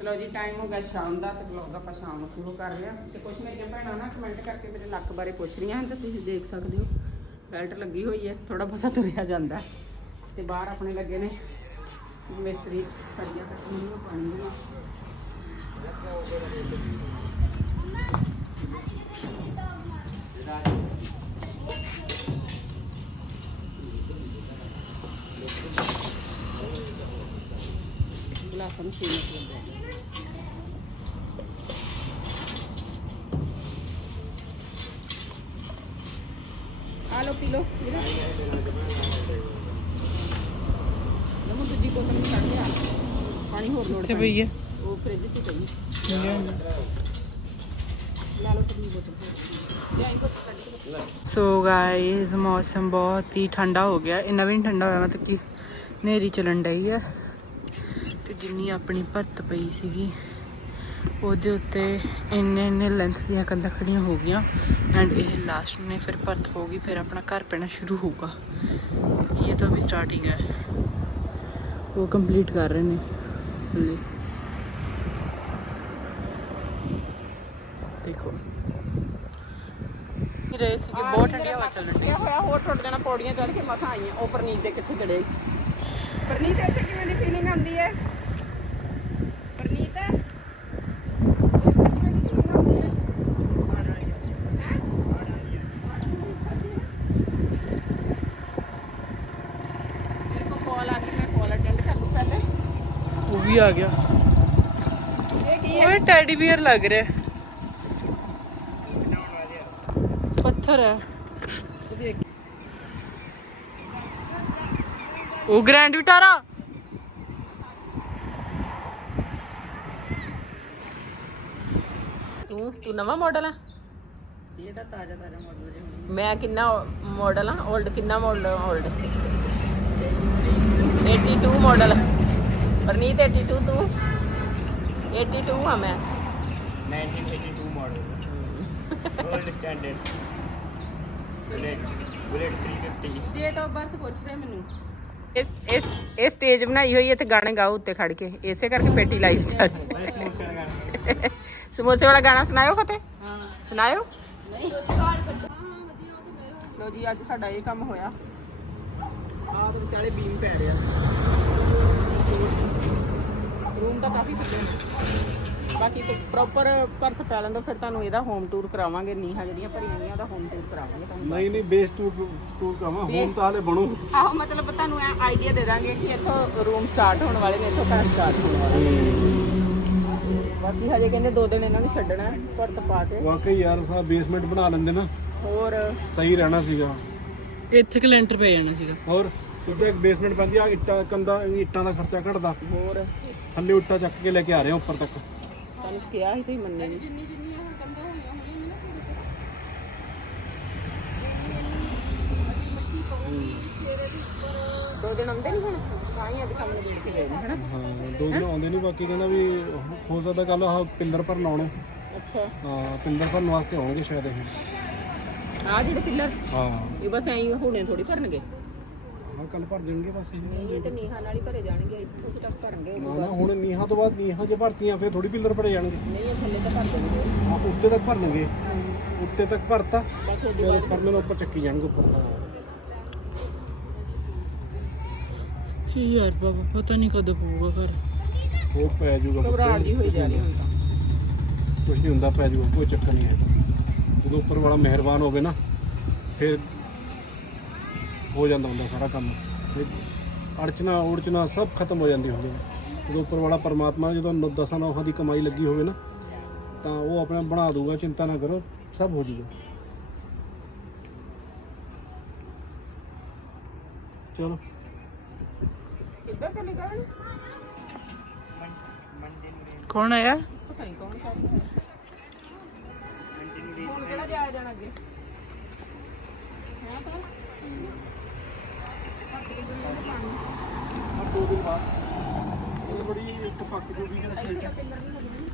ਚਲੋ ਜੀ ਟਾਈਮ ਹੋ ਗਿਆ ਸ਼ਾਮ ਦਾ, ਤੇ ਵਲੌਗ ਆਪਾਂ ਸ਼ਾਮ ਨੂੰ ਸ਼ੁਰੂ ਕਰ ਲਿਆ ਹਾਂ। ਤੇ ਕੁਝ ਮੇਰੀਆਂ ਭੈਣਾਂ ਨਾ ਕਮੈਂਟ ਕਰਕੇ ਮੇਰੇ ਲੱਕ ਬਾਰੇ ਪੁੱਛ ਰਹੀਆਂ ਹਨ, ਤੇ ਤੁਸੀਂ ਦੇਖ ਸਕਦੇ ਹੋ ਬੈਲਟ ਲੱਗੀ ਹੋਈ ਹੈ ਥੋੜਾ ਬਹੁਤਾ ਤੁਰਿਆ ਜਾਂਦਾ ਹੈ। ਤੇ ਬਾਹਰ ਆਪਣੇ ਲੱਗੇ ਨੇ ਮਿਸਤਰੀ, ਸੜੀਆਂ ਕੱਟਣ ਨੂੰ, ਪਾਣੀ ਦੀਆਂ ਗਲਾਸਾਂ ਨੂੰ ਸੀਮਤ ਲੱਗਿਆ ਆ ਲੋ ਪੀ ਲੋ ਵੀਰਾ ਲਮੋ ਦੂਜੀ ਬੋਤਲ ਨੂੰ ਕੱਢ ਲਿਆ। ਪਾਣੀ ਹੋਰ ਲੋੜ ਕਿੱਥੇ ਪੈਣੀ। ਪਈ ਹੈ ਉਹ ਫ੍ਰਿਜ 'ਚ ਪਈ। ਲਿਆ ਲੈ ਲਓ ਪੀ ਬੋਤਲ। ਲੈ ਆਈ ਬੋਤਲ ਕੱਢ ਕੇ ਲੈ। ਸੋ ਗਾਇਸ ਮੌਸਮ ਬਹੁਤ ਹੀ ਠੰਡਾ ਹੋ ਗਿਆ। ਇੰਨਾ ਵੀ ਨਹੀਂ ਠੰਡਾ ਹੋਇਆ ਮਤਲਬ ਕਿ ਨੇਰੀ ਚੱਲਣ ਡਈ ਹੈ ਤੇ ਜਿੰਨੀ ਆਪਣੀ ਭਰਤ ਪਈ ਸੀਗੀ ਉਹਦੇ ਉੱਤੇ ਇੰਨੇ ਇੰਨੇ ਲੈਂਥ ਦੀਆਂ ਕੰਧਾਂ ਖੜੀਆਂ ਹੋ ਗਈਆਂ। ਐਂਡ ਇਹ ਲਾਸਟ ਨੇ ਫਿਰ ਭਰਤ ਹੋਗੀ ਫਿਰ ਆਪਣਾ ਘਰ ਪੈਣਾ ਸ਼ੁਰੂ ਹੋਗਾ ਇਹ ਤਾਂ ਅਭੀ ਸਟਾਰਟਿੰਗ ਹੈ। ਉਹ ਕੰਪਲੀਟ ਕਰ ਰਹੇ ਨੇ। ਹਲੇ। ਦੇਖੋ। ਰਹੇ ਸੀਗੇ ਬਹੁਤ ਠੰਡੀ ਹਵਾ ਚੱਲਣ ਕਿਆ ਹੋਇਆ ਹੋਰ ਟੁੱਟ ਜਾਣਾ ਪੌੜੀਆਂ ਚੜ੍ਹ ਕੇ ਮਸਾਂ ਆਈਆਂ ਉਹ ਪਰਨੀਤ ਦੇ ਕਿੱਥੇ ਚੜੇ ਪਰਨੀਤ ਇੱਥੇ ਕਿਵੇਂ ਦੀ ਫੀਲਿੰਗ ਆਉਂਦੀ ਹੈ ਪਰਨੀਤ ਇੱਥੇ ਕਿਵੇਂ ਦੀ feeling ਆਉਂਦੀ ਹੈ? ਹੈਂ? ਮੇਰੇ ਕੋਲ ਕਾਲ ਆ ਗਈ ਮੈਂ ਕਾਲ ਅਟੈਂਡ ਕਰ ਲੂ ਪਹਿਲੇ ਉਹ ਵੀ ਆ ਗਿਆ। ਓਏ ਟੈਡੀ ਬੀਅਰ ਲੱਗ ਰਿਹਾ। ਪੱਥਰ ਹੈ। ਉਹ ਗ੍ਰੈਂਡ ਵਿਟਾਰਾ। ਤੂੰ ਤੂੰ ਨਵਾਂ ਮਾਡਲ ਆ? ਇਹ ਤਾਂ ਤਾਜ਼ਾ ਤਾਜ਼ਾ ਮਾਡਲ ਜਿਹਾ ਮੈਂ ਕਿੰਨਾ ਮਾਡਲ ਆ? 올ਡ ਕਿੰਨਾ ਮਾਡਲ 올ਡ 82 ਮਾਡਲ ਪਰਨੀਤ 82 ਤੂੰ? 82 ਆ ਮੈਂ। 1982 model. Gold standard. Bullet. Bullet 350. Date of birth ਪੁੱਛ ਰਿਹਾ ਮੈਨੂੰ। ਇਸ ਇਸ ਇਹ ਸਟੇਜ ਬਣਾਈ ਹੋਈ ਹੈ ਤੇ ਗਾਣੇ ਗਾਓ ਉੱਤੇ ਖੜ ਕੇ। ਇਸੇ ਕਰਕੇ ਪੇਟੀ ਲਾਈਵ ਚੱਲ ਸਮੋਸੇ ਵਾਲਾ ਗਾਣਾ ਸੁਣਾਇਓ ਫਤੇ ਹਾਂ। ਸੁਣਾਇਓ? ਨਹੀਂ। ਲੋ ਜੀ ਅੱਜ ਸਾਡਾ ਇਹ ਕੰਮ ਹੋਇਆ। ਆਹ ਵਿਚਾਲੇ ਬੀਮ ਪੈ ਰਿਹਾ। ਰੂਮ ਤਾਂ ਕਾਫੀ ਖੁੱਲੇ ਨੇ। ਬਾਕੀ ਤੇ ਪ੍ਰੋਪਰ ਭਰਤ ਪੈ ਲੈਂਦਾ ਫਿਰ ਤੁਹਾਨੂੰ ਇਹਦਾ ਹੋਮ ਟੂਰ ਕਰਾਵਾਂਗੇ ਨੀਹਾਂ ਜਿਹੜੀਆਂ ਭਰੀਆਂ ਹੋਈਆਂ ਉਹਦਾ ਹੋਮ ਟੂਰ ਕਰਾਵਾਂਗੇ ਤੁਹਾਨੂੰ। ਨਹੀਂ ਨਹੀਂ ਬੇਸ ਟੂ ਟੂ ਕਹਾਂ ਹੁਣ ਤਾਂ ਹਲੇ ਬਣੂ। ਆਹੋ ਮਤਲਬ ਤੁਹਾਨੂੰ ਆਈਡੀਆ ਦੇ ਦਾਂਗੇ ਕਿ ਇੱਥੋਂ ਰੂਮ ਸਟਾਰਟ ਹੋਣ ਵਾਲੇ ਨੇ ਇੱਥੋਂ ਘਰ ਸਟਾਰਟ ਹੋਣ ਵਾਲੇ ਨੇ। ਬਾਕੀ ਹਜੇ ਕਹਿੰਦੇ ਦੋ ਦਿਨ ਇਹਨਾਂ ਨੂੰ ਛੱਡਣਾ ਹੈ, ਭਰਤ ਪਾ ਕੇ। ਵਾਕਈ ਯਾਰ ਸਾ ਬੇਸਮੈਂਟ ਬਣਾ ਲੈਂਦੇ ਨਾ। ਹੋਰ? ਸਹੀ ਰਹਿਣਾ ਸੀਗਾ। ਇੱਥੇ ਕੈਲੰਡਰ ਪੈ ਜਾਣਾ ਸੀਗਾ। ਹੋਰ? ਇੱਕ ਬੇਸਮੈਂਟ ਪੈਂਦੀ ਆ ਇੱਟਾਂ ਕੰਦਾ ਇੱਟਾਂ ਦਾ ਖਰਚਾ ਘਟਦਾ। ਹੋਰ। ਥੱਲੇ ਉੱਟਾ ਚੱਕ ਕੇ ਲੈ ਕੇ ਆ ਰਹੇ ਆ ਉੱਪਰ ਤੱਕ। ਤੁਹਾਨੂੰ ਕਿਹਾ ਸੀ ਤੁਸੀਂ ਮੰਨੇ ਨਹੀਂ ਜਿੰਨੀ ਜਿੰਨੀ ਉਹ ਕੰਦਾ ਹੋਈਆਂ ਹੋਈਆਂ ਨੇ ਨਾ ਦੋ ਦਿਨ ਆਉਂਦੇ ਨਹੀਂ ਹੁਣ ਤਾਂ ਹੀ ਅੱਜ ਕੰਮ ਨੂੰ ਕੇ ਗਏ ਨੇ ਹਨਾ? ਹਾਂ ਦੋ ਦਿਨ ਆਉਂਦੇ ਨਹੀਂ ਬਾਕੀ ਕਹਿੰਦਾ ਵੀ ਹੋ ਸਕਦਾ ਕੱਲ ਆਹ ਪਿੱਲਰ ਭਰਨ ਆਉਣੇ। ਅੱਛਾ। ਹਾਂ ਪਿੱਲਰ ਭਰਨ ਵਾਸਤੇ ਆਉਣਗੇ ਸ਼ਾਇਦ ਇਹ। ਆ ਜਿਹੜੇ ਪਿੱਲਰ? ਹਾਂ। ਇਹ ਬਸ ਐਂ ਹੁਣੇ ਥੋੜੀ ਭਰਨਗੇ। ਹਾਂ ਕੱਲ ਭਰ ਦੇਣਗੇ ਬਸ ਇਹ ਨਹੀਂ ਇਹ ਤੇ ਨੀਹਾਂ ਨਾਲ ਹੀ ਭਰੇ ਜਾਣਗੇ ਇੱਥੋਂ ਤੱਕ ਭਰਨਗੇ ਨਾ ਨਾ ਹੁਣ ਨੀਹਾਂ ਤੋਂ ਬਾਅਦ ਨੀਹਾਂ ਜੇ ਭਰਤੀਆਂ ਫਿਰ ਥੋੜੀ ਪਿੱਲਰ ਭਰੇ ਜਾਣਗੇ। ਨਹੀਂ ਇਹ ਥੱਲੇ ਤਾਂ ਭਰ ਦੇਣਗੇ। ਹਾਂ ਉੱਤੇ ਤੱਕ ਭਰਨਗੇ ਉੱਤੇ ਤੱਕ ਭਰਤਾ ਬਸ ਉਹਦੀ ਫਿਰ ਪਰਲੇ ਨੂੰ ਉੱਪਰ ਚੱਕੀ ਜਾਣਗੇ ਉੱਪਰ। ਹਾਂ। ਕੀ ਯਾਰ ਬਾਬਾ ਪਤਾ ਨਹੀਂ ਕਦੋਂ ਪਊਗਾ ਘਰ। ਉਹ ਪੈ ਜਾਊਗਾ ਘਬਰਾਹਟ ਜੀ ਹੋਈ ਜਾ ਰਹੀ ਹੁਣ ਤਾਂ। ਕੁਝ ਨਹੀਂ ਹੁੰਦਾ ਪੈ ਜਾਊਗਾ ਕੋਈ ਚੱਕਰ ਨਹੀਂ ਹੈ ਜਦੋਂ ਉੱਪਰ ਵਾਲਾ ਮਿਹਰਬਾਨ ਹੋਵੇ ਨਾ ਫਿਰ ਹੋ ਜਾਂਦਾ ਹੁੰਦਾ ਸਾਰਾ ਕੰਮ। ਅੜਚਨਾ ਉੜਚਨਾ ਸਭ ਖਤਮ ਹੋ ਜਾਂਦੀ ਹੁੰਦੀ ਹੈ। ਜਦੋਂ ਉੱਪਰ ਵਾਲਾ ਪਰਮਾਤਮਾ ਜਦੋਂ ਨ- ਦਸਾਂ ਨੌਹਾਂ ਦੀ ਕਮਾਈ ਲੱਗੀ ਹੋਵੇ ਨਾ ਤਾਂ ਉਹ ਆਪਣਾ ਬਣਾ ਦੂਗਾ ਚਿੰਤਾ ਨਾ ਕਰੋ ਸਭ ਹੋ ਜਾਊਗਾ ਚਲੋ। ਕਿੱਧਰ ਚਲੇ ਗਏ ਕੌਣ ਆਇਆ? ਪਤਾ ਨਹੀਂ ਕੌਣ ਕਰ ਰਿਹਾ ਹੁਣ ਕਿਹੜਾ ਜਾਇਆ ਜਾਣਾ ਅੱਗੇ? ਹੈ ਤਾਂ ਦੋ ਦਿਨ ਬਾਅਦ ਇਹ ਬੜੀ ਇੱਕ ਪੱਕ ਜੂਗੀ ਇੱਥੇ ਤਾਂ ਪਿੱਲਰ ਨਹੀਂ ਲੱਗਣੀ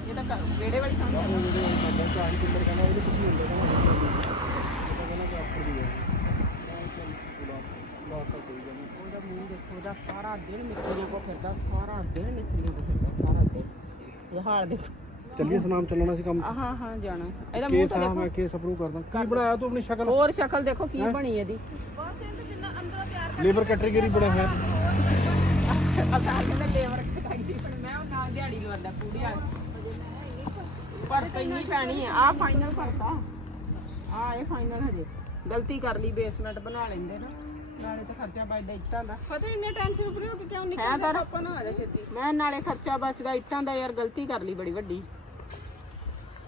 ਇਹ ਤਾਂ ਘਰ- ਵਿਹੜੇ ਵਾਲੀ ਥਾਂ ਤੇ ਸਾਡਾ ਚਾਹੀ ਪਿੱਲਰ ਕਹਿੰਦਾ ਉਹਦੇ ਕੁਝ ਨਹੀਂ ਹੁੰਦਾ ਕਹਿੰਦਾ ਕਹਿੰਦਾ ਕਿ ਆਫਰ ਦੀ ਹੈ ਬਾਤ ਕੋਈ ਗੱਲ ਨਹੀਂ ਉਹਦਾ ਮੂੰਹ ਦੇਖੋ ਉਹਦਾ ਸਾਰਾ ਦਿਨ ਮਿਸਤਰੀਆਂ ਕੋ ਫਿਰਦਾ ਸਾਰਾ ਦਿਨ ਮਿਸਤਰੀਆਂ ਕੋ ਫਿਰਦਾ ਸਾਰਾ ਦਿਨ ਹਾਲ ਦੇ ਚੱਲੀਏ ਸਨਾਮ ਚੱਲਣਾ ਸੀ ਕੰਮ। ਹਾਂ ਹਾਂ ਜਾਣਾ। ਇਹਦਾ ਮੂੰਹ ਤਾਂ ਦੇਖੋ। ਕੇਸ ਅਪਰੂਵ ਕਰਦਾ। ਕੀ ਬਣਾਇਆ ਤੂੰ ਆਪਣੀ ਸ਼ਕਲ? ਹੋਰ ਸ਼ਕਲ ਦੇਖੋ ਕੀ ਬਣੀ ਇਹਦੀ? ਲੇਬਰ ਕੈਟੇਗਰੀ ਬੜਾ ਹੈ। ਅਸਾਂ ਕਹਿੰਦੇ ਲੇਬਰ ਚਾਹੀਦੀ ਪਰ ਮੈਂ ਉਹ ਨਾਲ ਦਿਹਾੜੀ ਲਵਾਉਂਦਾ ਪੂਰੀ ਆ। ਪਰ ਪੈਣੀ ਪੈਣੀ ਆ। ਆ ਫਾਈਨਲ ਕਰਤਾ ਆ ਇਹ ਫਾਈਨਲ ਹਜੇ। ਗਲਤੀ ਕਰ ਲਈ ਬੇਸਮੈਂਟ ਬਣਾ ਲੈਂਦੇ ਨਾ। ਨਾਲੇ ਤਾਂ ਖਰਚਾ ਬਚਦਾ ਇੱਟਾਂ ਦਾ। ਪਤਾ ਇੰਨੇ ਟੈਨਸ਼ਨ ਫਰੀ ਹੋ ਕੇ ਕਿਉਂ ਹੈ ਪਰ ਆਪਾਂ ਨਾ ਆ ਜਾ ਛੇਤੀ। ਮੈਂ ਨਾਲੇ ਖਰਚਾ ਬਚਦਾ ਇੱਟਾਂ ਦਾ ਯਾਰ ਗਲਤੀ ਕਰ ਲਈ ਬੜੀ ਵੱਡੀ।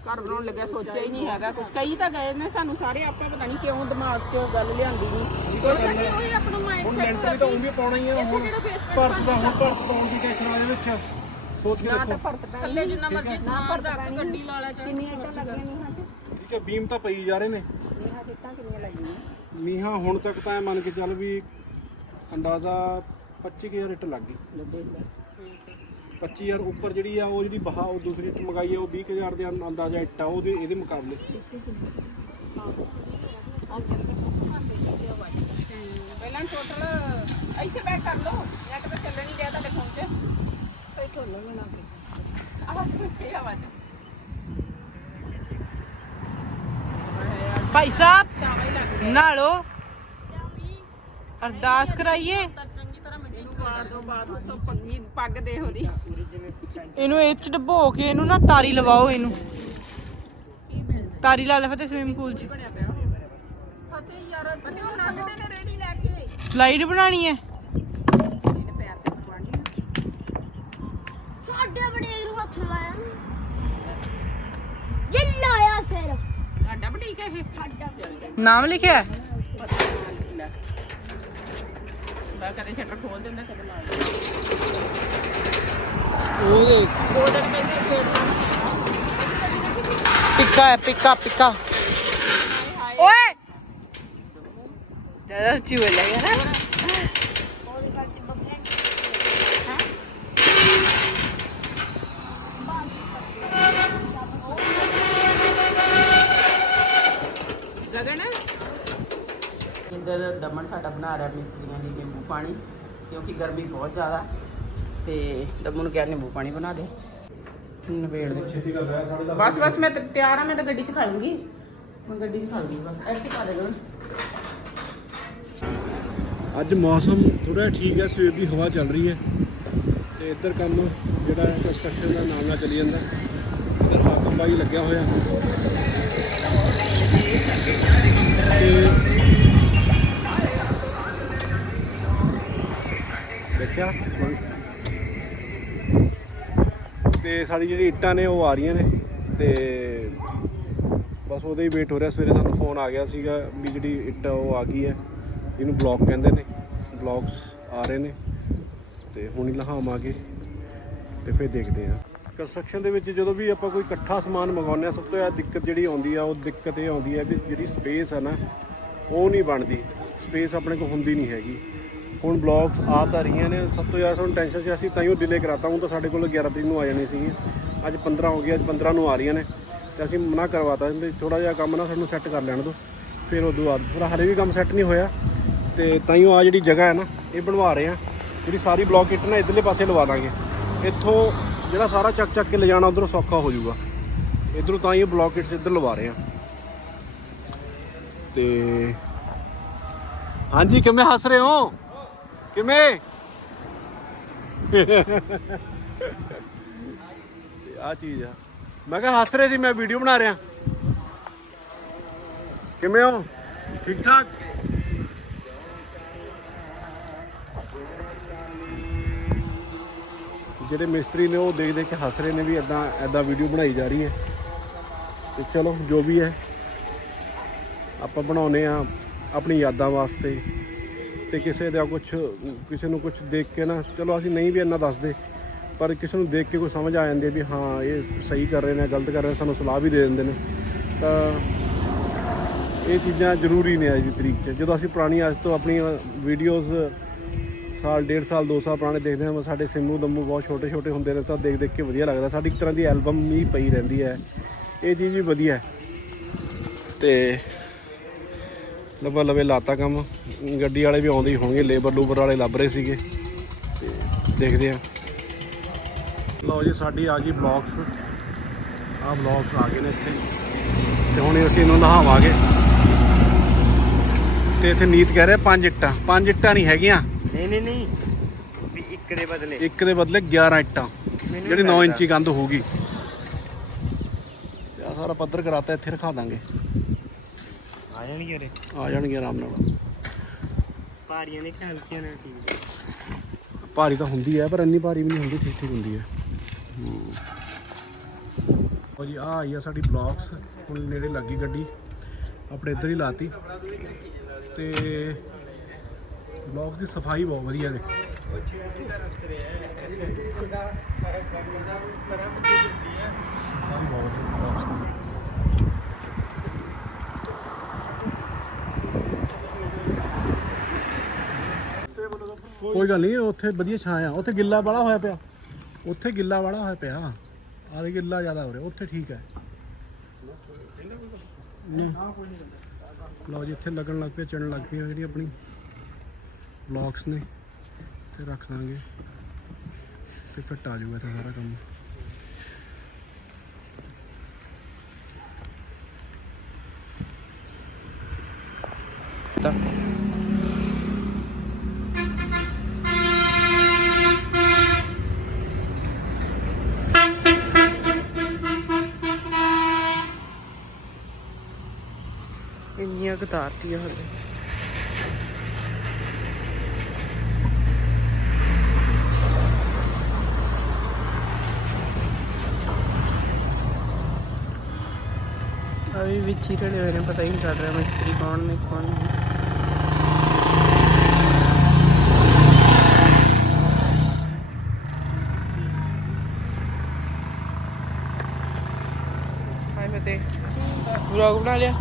ਘਰ ਬਣਾਉਣ ਲੱਗਿਆ ਸੋਚਿਆ ਹੀ ਨਹੀਂ ਹੈਗਾ ਕੁਝ ਕਈ ਤਾਂ ਗਏ ਨੇ ਸਾਨੂੰ ਸਾਰੇ ਆਪਾਂ ਪਤਾ ਨਹੀਂ ਕਿਉਂ ਦਿਮਾਗ 'ਚ ਗੱਲ ਲਿਆਂਦੀ ਨਹੀਂ ਕੋਈ ਤਾਂ ਨਹੀਂ ਹੋਈ ਆਪਣਾ ਮਾਈਂਡ ਹੁਣ ਲੈਂਟਰ ਵੀ ਤਾਂ ਉਹ ਵੀ ਪਾਉਣਾ ਹੀ ਆ ਹੁਣ। ਭਰਤ ਦਾ ਹੁਣ ਭਰਤ ਪਾਉਣ ਦੀ ਟੈਨਸ਼ਨ ਆ ਦੇ ਵਿੱਚ। ਸੋਚ ਕੇ ਨਾ ਤਾਂ ਦੇਖੋ ਫ਼ਰਕ ਪੈਣੀ। ਥੱਲੇ ਜਿੰਨਾ ਮਰਜ਼ੀ ਸਮਾਨ ਰੱਖ ਗੱਡੀ ਲਾ ਲੈ ਚਾਹੇ ਕਿੰਨੀਆਂ ਇੱਟਾਂ ਲੱਗੀਆਂ ਨੀਹਾਂ 'ਚ? ਠੀਕ ਹੈ ਬੀਮ ਤਾਂ ਪਈ ਜਾ ਰਹੇ ਨੇ। ਨੀਹਾਂ 'ਚ ਇੱਟਾਂ ਕਿੰਨੀਆਂ ਲੱਗੀਆਂ? ਨੀਹਾਂ ਹੁਣ ਤੱਕ ਤਾਂ ਇਹ ਮੰਨ ਕੇ ਚੱਲ ਵੀ ਅੰਦਾਜ਼ਾ 25000 ਇੱਟ ਲੱਗ ਗਈ। ਲੱਭੇ 25000 ਉੱਪਰ ਜਿਹੜੀ ਆ ਉਹ ਜਿਹੜੀ ਬਹਾ ਉਹ ਦੂਸਰੀ ਇੱਟ ਮੰਗਾਈ ਆ ਉਹ 20000 ਦੇ ਅੰਦ- ਅੰਦਾਜ਼ਾ ਇੱਟ ਆ ਉਹਦੇ ਇਹਦੇ ਮੁਕਾਬਲੇ। ਪਹਿਲਾਂ ਟੋਟਲ ਇੱਥੇ ਬੈਕ ਕਰ ਲਓ। ਨੈਟ ਤੇ ਚੱਲਣ ਨਹੀਂ ਰਿਹਾ ਤੁਹਾਡੇ ਫੋਨ 'ਚ। ਕੋਈ ਢੋਲੋ ਨਾ ਕੇ। ਆਵਾਜ਼ ਕੋਈ ਆਵਾਜ਼। ਭਾਈ ਸਾਹਿਬ ਲੱਗ ਨਾਲੋ। ਅਰਦਾਸ ਕਰਾਈਏ। ਇਹਨੂੰ ਇਹ ਚ ਡਬੋ ਕੇ ਇਹਨੂੰ ਨਾ ਤਾਰੀ ਲਵਾਓ ਇਹਨੂੰ। ਤਾਰੀ ਲਾ ਲੈ ਫਤੇ ਸਵਿਮਿੰਗ ਪੂਲ ਚ। ਫਤੇ ਯਾਰ ਬੰਦੇ ਹੁਣ ਆਗਦੇ ਨੇ ਰੇੜੀ ਸਲਾਈਡ ਬਣਾਣੀ ਹੈ? ਇਹਨੇ ਪੈਰ ਤੇ ਪਵਾਣੀ ਸਾਡੇ ਬੜੇ ਨੂੰ ਹੱਥ ਲਾਇਆ ਇਹ ਲਾਇਆ ਫਿਰ। ਸਾਡਾ ਬਟੀਕ ਹੈ ਇਹ। ਸਾਡਾ ਨਾਮ ਲਿਖਿਆ ਹੈ? ਪਤਾ ਨਹੀਂ ਲੈ ਮੈਂ ਕਦੇ ਸ਼ਟਰ ਖੋਲ ਦਿੰਦਾ ਕਦੇ ਲਾ ਦਿੰਦਾ। ਉਹ ਦੇਖ ਗੋਲਡਨ ਕਹਿੰਦੇ ਸਲੇਟ ਪਿੱਕਾ ਹੈ ਪਿੱਕਾ ਪਿੱਕਾ ਓਏ ਜ਼ਿਆਦਾ ਉੱਚੀ ਬੋਲਿਆ ਗਿਆ ਨਾ ਇੱਧਰ ਦਮਨ ਸਾਡਾ ਬਣਾ ਰਿਹਾ ਮਿਸਤਰੀਆਂ ਦੀ ਨਿੰਬੂ ਪਾਣੀ, ਕਿਉਂਕਿ ਗਰਮੀ ਬਹੁਤ ਜ਼ਿਆਦਾ, ਤੇ ਦਮਨ ਨੂੰ ਕਿਹਾ ਨਿੰਬੂ ਪਾਣੀ ਬਣਾ ਦੇ। ਨਵੇੜ ਦੇ। ਬਸ ਬਸ, ਮੈਂ ਤਿਆਰ ਆ, ਮੈਂ ਤਾਂ ਗੱਡੀ 'ਚ ਖਾ ਲੂੰਗੀ ਮੈਂ ਗੱਡੀ 'ਚ ਖਾ ਲੂੰਗੀ ਬਸ ਐਸੇ ਪਾ ਦੇ ਗਗਨ ਅੱਜ ਮੌਸਮ ਥੋੜਾ ਠੀਕ ਹੈ, ਸਵੇਰ ਦੀ ਹਵਾ ਚੱਲ ਰਹੀ ਹੈ ਤੇ ਇੱਧਰ ਕੰਮ ਜਿਹੜਾ ਹੈ ਕੰਸਟਰਕਸ਼ਨ ਦਾ ਨਾਲ ਨਾਲ ਚੱਲੀ ਜਾਂਦਾ। ਇੱਧਰ ਹਾਕਮ ਬਾਈ ਲੱਗਿਆ ਹੋਇਆ। ਤੇ ਦੇਖਿਆ? ਤੇ ਸਾਡੀ ਜਿਹੜੀ ਇੱਟਾਂ ਨੇ, ਉਹ ਆ ਰਹੀਆਂ ਨੇ। ਤੇ ਬਸ ਉਹਦੇ ਹੀ ਵੇਟ ਹੋ ਰਿਹਾ। ਸਵੇਰੇ ਸਾਨੂੰ ਫੋਨ ਆ ਗਿਆ ਸੀਗਾ ਵੀ ਜਿਹੜੀ ਇੱਟ ਆ, ਉਹ ਆ ਗਈ ਹੈ। ਜਿਹਨੂੰ ਬਲੌਕ ਕਹਿੰਦੇ ਨੇ, ਬਲੌਕਸ ਆ ਰਹੇ ਨੇ ਤੇ ਹੁਣ ਹੀ ਲਹਾਵਾਂਗੇ ਤੇ ਫਿਰ ਦੇਖਦੇ ਆ ਕੰਸਟਰਕਸ਼ਨ ਦੇ ਵਿੱਚ ਜਦੋਂ ਵੀ ਆਪਾਂ ਕੋਈ ਇਕੱਠਾ ਸਮਾਨ ਮੰਗਾਉਂਦੇ ਆ ਸਭ ਤੋਂ ਜ਼ਿਆਦਾ ਦਿੱਕਤ ਜਿਹੜੀ ਆਉਂਦੀ ਆ, ਉਹ ਦਿੱਕਤ ਇਹ ਆਉਂਦੀ ਹੈ ਵੀ ਜਿਹੜੀ ਸਪੇਸ ਆ ਨਾ, ਉਹ ਨਹੀਂ ਬਣਦੀ। ਸਪੇਸ ਆਪਣੇ ਕੋਲ ਹੁੰਦੀ ਨਹੀਂ ਹੈਗੀ। ਹੁਣ ਬਲੌਕਸ ਆ ਤਾਂ ਰਹੀਆਂ ਨੇ, ਸਭ ਤੋਂ ਜ਼ਿਆਦਾ ਸਾਨੂੰ ਟੈਨਸ਼ਨ ਸੀ, ਅਸੀਂ ਤਾਂ ਹੀ ਉਹ ਡਿਲੇ ਕਰਾਤਾ। ਹੁਣ ਤਾਂ ਸਾਡੇ ਕੋਲ 11 ਤਰੀਕ ਨੂੰ ਆ ਜਾਣੀ ਸੀ ਅੱਜ 15 ਹੋ ਗਈ ਅੱਜ 15 ਨੂੰ ਆ ਰਹੀਆਂ ਨੇ। ਤੇ ਅਸੀਂ ਮਨਾ ਕਰਵਾਤਾ, ਵੀ ਥੋੜਾ ਜਿਹਾ ਕੰਮ ਨਾ ਸਾਨੂੰ ਸੈੱਟ ਕਰ ਲੈਣ ਦਿਓ। ਫਿਰ ਉਦੋਂ ਬਾਅਦ ਥੋੜਾ ਹਲੇ ਵੀ ਕੰਮ ਸੈੱਟ ਨਹੀਂ ਹੋਇਆ। ਤੇ ਤਾਂ ਹੀ ਆ ਜਿਹੜੀ ਜਗ੍ਹਾ ਹੈ ਨਾ, ਇਹ ਬਣਵਾ ਰਹੇ ਆ। ਜਿਹੜੀ ਸਾਰੀ ਬਲੌਕ ਇੱਟ ਨਾ ਇਧਰਲੇ ਪਾਸੇ ਲਵਾ ਦਾਂਗੇ। ਇੱਥੋਂ ਜਿਹੜਾ ਸਾਰਾ ਚੱਕ ਚੱਕ ਕੇ ਲਿਜਾਣਾ ਉਧਰੋਂ ਸੌਖਾ ਹੋ ਜਾਊਗਾ। ਇਧਰੋਂ ਤਾਂ ਹੀ ਇਹ ਬਲੌਕ ਇੱਟਸ ਇੱਧਰ ਲਵਾ ਰਹੇ ਆ। ਤੇ ਹਾਂਜੀ, ਕਿਵੇਂ ਹੱਸ ਰਹੇ ਹੋ? ਕਿਵੇਂ? ਆ ਚੀਜ਼ ਆ। ਮੈਂ ਕਿਹਾ ਹੱਸ ਰਹੇ ਸੀ, ਮੈਂ ਵੀਡੀਓ ਬਣਾ ਰਿਹਾ। ਕਿਵੇਂ ਹੋ? ਠੀਕ ਠਾਕ? ਜਿਹੜੇ ਮਿਸਤਰੀ ਨੇ ਉਹ ਦੇਖ ਦੇਖ ਕੇ ਹੱਸ ਰਹੇ ਨੇ ਵੀ ਐਦਾਂ ਐਦਾਂ ਵੀਡੀਓ ਬਣਾਈ ਜਾ ਰਹੀ ਹੈ। ਤੇ ਚਲੋ, ਜੋ ਵੀ ਹੈ, ਆਪਾਂ ਬਣਾਉਨੇ ਆ ਆਪਣੀ ਯਾਦਾਂ ਵਾਸਤੇ। ਤੇ ਕਿਸੇ ਦਾ ਕੁਝ ਕਿਸੇ ਨੂੰ ਕੁਝ ਦੇਖ ਕੇ ਨਾ, ਚਲੋ ਅਸੀਂ ਨਹੀਂ ਵੀ ਇੰਨਾ ਦੱਸਦੇ, ਪਰ ਕਿਸੇ ਨੂੰ ਦੇਖ ਕੇ ਕੋਈ ਸਮਝ ਆ ਜਾਂਦੀ ਹੈ ਵੀ ਹਾਂ, ਇਹ ਸਹੀ ਕਰ ਰਹੇ ਨੇ, ਗਲਤ ਕਰ ਰਹੇ ਨੇ, ਸਾਨੂੰ ਸਲਾਹ ਵੀ ਦੇ ਦਿੰਦੇ ਨੇ। ਤਾਂ ਇਹ ਚੀਜ਼ਾਂ ਜ਼ਰੂਰੀ ਨੇ ਅੱਜ ਦੀ ਤਰੀਕ 'ਚ। ਜਦੋਂ ਅਸੀਂ ਪੁਰਾਣੀ ਅੱਜ ਤੋਂ ਆਪਣੀਆਂ ਵੀਡੀਓਜ਼ ਸਾਲ, ਡੇਢ ਸਾਲ, ਦੋ ਸਾਲ ਪੁਰਾਣੇ ਦੇਖਦੇ ਹਾਂ, ਸਾਡੇ ਸਿੰਮੂ, ਦੰਮੂ ਬਹੁਤ ਛੋਟੇ ਛੋਟੇ ਹੁੰਦੇ ਨੇ ਤਾਂ ਦੇਖ ਦੇਖ ਕੇ ਵਧੀਆ ਲੱਗਦਾ। ਸਾਡੀ ਇੱਕ ਤਰ੍ਹਾਂ ਦੀ ਐਲਬਮ ਹੀ ਪਈ ਰਹਿੰਦੀ ਹੈ। ਇਹ ਚੀਜ਼ ਵੀ ਵਧੀਆ ਹੈ। ਤੇ ਲੱਭਾ ਲਵੇ ਲਾਤਾ ਕੰਮ। ਗੱਡੀ ਵਾਲੇ ਵੀ ਆਉਂਦੇ ਹੀ ਹੋਣਗੇ ਲੇਬਰ ਲੂਬਰ ਵਾਲੇ ਲੱਭ ਰਹੇ ਸੀਗੇ। ਤੇ ਦੇਖਦੇ ਆ ਲਓ ਜੀ, ਸਾਡੀ ਆ ਗਈ ਬਲੌਕਸ ਆਹ ਬਲੌਕਸ ਆ ਗਏ ਨੇ ਇੱਥੇ। ਤੇ ਹੁਣ ਅਸੀਂ ਇਹਨੂੰ ਨਹਾਵਾਂਗੇ। ਤੇ ਇੱਥੇ ਨੀਤ ਕਹਿ ਰਿਹਾ, ਪੰਜ ਇੱਟਾਂ। ਪੰਜ ਇੱਟਾਂ ਨਹੀਂ ਹੈਗੀਆਂ। ਨਹੀਂ ਨਹੀਂ ਨਹੀਂ। ਵੀ ਇੱਕ ਦੇ ਬਦਲੇ। ਇੱਕ ਦੇ ਬਦਲੇ 11 ਇੱਟਾਂ। ਮੈਨੂੰ ਜਿਹੜੀ 9 ਲੱਗਦਾ। ਇੰਚੀ ਕੰਧ ਹੋਊਗੀ। ਤੇ ਆਹ ਸਾਰਾ ਪੱਧਰ ਕਰਾਤਾ ਇੱਥੇ ਰਖਾ ਦਾਂਗੇ। ਆ ਜਾਣਗੇ ਰੇ ਆ ਜਾਣਗੇ ਆਰਾਮ ਨਾਲ। ਭਾਰੀਆਂ ਨੇ ਹਲਕੀਆਂ ਨੇ ਠੀਕ ਭਾਰੀ ਤਾਂ ਹੁੰਦੀ ਹੈ ਪਰ ਇੰਨੀ ਭਾਰੀ ਵੀ ਨਹੀਂ ਹੁੰਦੀ ਠੀਕ ਠੀਕ ਹੁੰਦੀ ਹੈ। ਉਹ ਜੀ ਆ ਆਈ ਆ ਸਾਡੀ ਬਲੌਕਸ। ਹੁਣ ਨੇੜੇ ਲੱਗੀ ਗੱਡੀ। ਆਪਣੇ ਇੱਧਰ ਹੀ ਲਾਤੀ। ਤੇ ਬਲੌਕ ਦੀ ਸਫ਼ਾਈ ਬਹੁਤ ਵਧੀਆ ਦੇ ਕੋਈ ਗੱਲ ਨਹੀਂ ਉੱਥੇ ਵਧੀਆ ਛਾਂ ਆ। ਉੱਥੇ ਗਿੱਲਾ ਵਾਲਾ ਹੋਇਆ ਪਿਆ। ਉੱਥੇ ਗਿੱਲਾ ਵਾਲਾ ਹੋਇਆ ਪਿਆ। ਆ ਦੇ ਗਿੱਲਾ ਜ਼ਿਆਦਾ ਹੋ ਰਿਹਾ। ਉੱਥੇ ਠੀਕ ਹੈ। ਲਓ ਜੀ, ਇੱਥੇ ਲੱਗਣ ਲੱਗ ਪਿਆ ਚੜਨ ਲੱਗ ਪਈਆਂ ਜਿਹੜੀ ਆਪਣੀ। ਬਲੌਕਸ ਨੇ, ਤੇ ਰੱਖ ਦਾਂਗੇ। ਤੇ ਫਿੱਟ ਆ ਜਾਊਗਾ ਤੇ ਸਾਰਾ ਕੰਮ। ਇੰਨੀਆਂ ਕਤਾਰਤੀਆਂ ਹਲੇ। ਅਭੀ ਵਿੱਚ ਹੀ ਰਲੇ ਹੋਏ ਨੇ, ਪਤਾ ਹੀ ਨਹੀਂ ਚੱਲ ਰਿਹਾ ਮਿਸਤਰੀ ਕੌਣ ਨੇ, ਕੌਣ ਨਹੀਂ। ਹਾਏ ਤੇ ਵਲੌਗ ਬਣਾ ਲਿਆ।